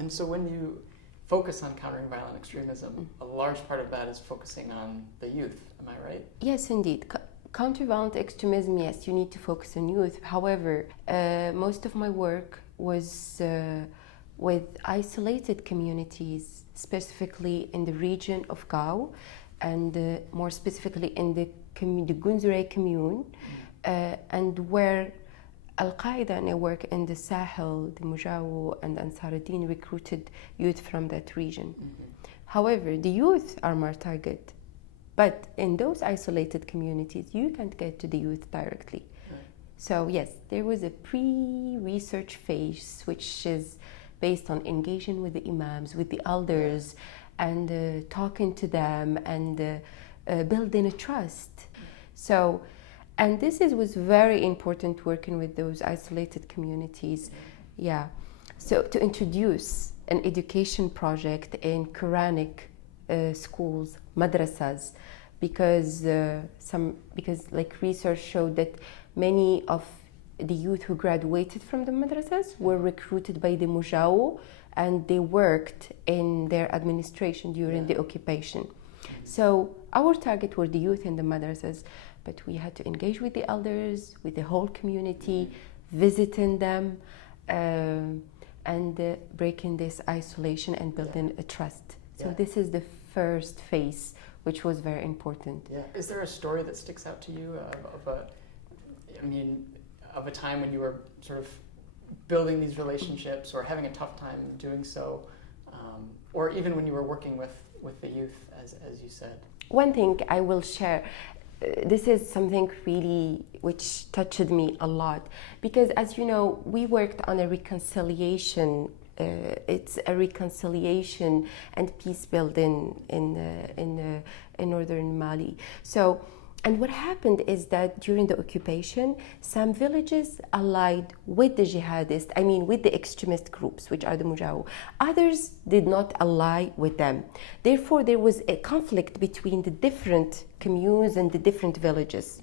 And so when you focus on countering violent extremism, a large part of that is focusing on the youth. Am I right? Yes, indeed. Counter-violent extremism, yes, you need to focus on youth. However, most of my work was with isolated communities, specifically in the region of Gao, and more specifically in the Gunzure commune, and where Al-Qaeda and I work in the Sahel, the Mujao and Ansar ad-Din recruited youth from that region. However, the youth are my target. But in those isolated communities, you can't get to the youth directly. Right. So yes, there was a pre-research phase, which is based on engaging with the imams, with the elders, and talking to them, and building a trust. So, and this was very important, working with those isolated communities. Yeah. So to introduce an education project in Quranic schools, madrasas, because like research showed that many of the youth who graduated from the madrasas were recruited by the Mujao, and they worked in their administration during the occupation. So our target were the youth in the madrasas, but we had to engage with the elders, with the whole community, visiting them, and breaking this isolation and building a trust. So this is the first phase, which was very important. Yeah. Is there a story that sticks out to you of a time when you were sort of building these relationships or having a tough time doing so, or even when you were working with the youth, as you said? One thing I will share, this is something really which touched me a lot, because as you know, we worked on a reconciliation. It's a reconciliation and peace building in northern Mali. So, and what happened is that during the occupation, some villages allied with the jihadists, with the extremist groups, which are the Mujao. Others did not ally with them. Therefore, there was a conflict between the different communes and the different villages.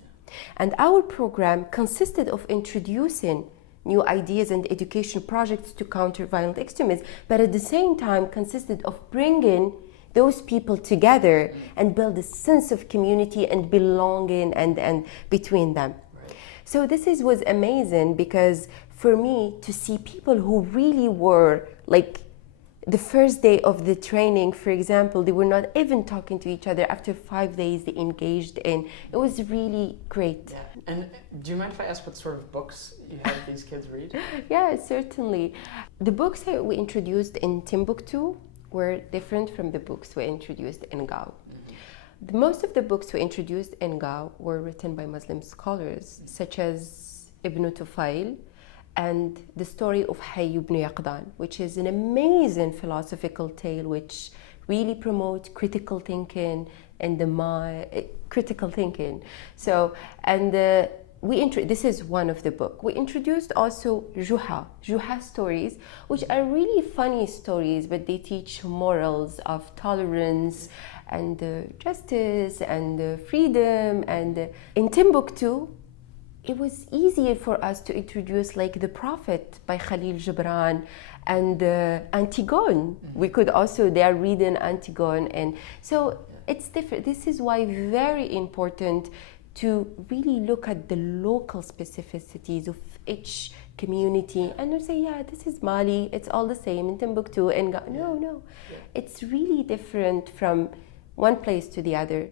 And our program consisted of introducing new ideas and education projects to counter violent extremism, but at the same time consisted of bringing those people together and build a sense of community and belonging and between them. Right. So this was amazing, because for me to see people who really were like the first day of the training, for example, they were not even talking to each other. After 5 days, they engaged in. It was really great. Yeah. And do you mind if I ask what sort of books you had these kids read? Yeah, certainly. The books that we introduced in Timbuktu were different from the books we introduced in Gao. Most of the books we introduced in Gao were written by Muslim scholars, such as Ibn Tufail, and the story of Hayy ibn Yaqdan, which is an amazing philosophical tale which really promotes critical thinking and critical thinking. So, and this is one of the book. We introduced also Juha stories, which are really funny stories, but they teach morals of tolerance and justice and freedom. And in Timbuktu, it was easier for us to introduce like The Prophet by Khalil Gibran and Antigone. We could also, they are reading Antigone, and so it's different. This is why very important to really look at the local specificities of each community and not say, yeah, this is Mali, it's all the same in Timbuktu and no. It's really different from one place to the other.